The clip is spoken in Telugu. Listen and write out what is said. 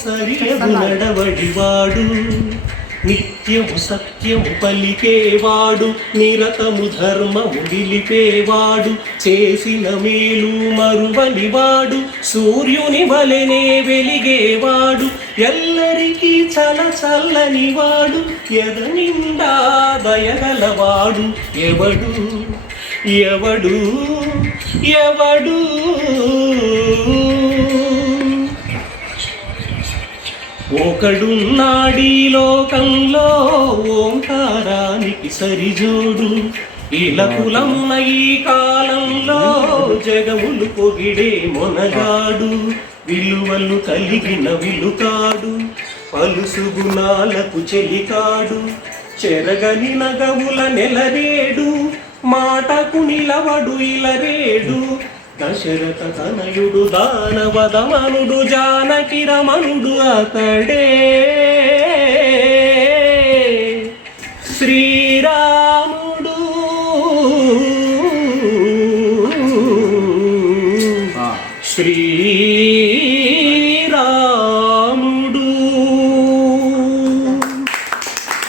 సరియగు నడవడివాడు నిత్యము సత్యము పలికేవాడు నిరతము ధర్మము నిలిపేవాడు చేసిన మేలు మరువనివాడు సూర్యుని వలెనే వెలిగేవాడు ఎల్లరికీ చల్లనివాడు ఎదనిండా దయగలవాడు ఎవడు ఎవడు ఎవడు ఒకడున్నాడీ లోకంలో ఓంకారానికి సరిజోడు ఇలకులమ్మ ఈ కాలంలో జగములు పొగిడే మొనగాడు విలువలు కలిగిన విలుకాడు పలుసు గుణాలకు చెలికాడు చెరగని నగవుల నెలరేడు మాటకు నిలవడు ఇలరేడు దశరథ తనయుడు దానవదమనుడు జానకి రమణుడు అతడే శ్రీ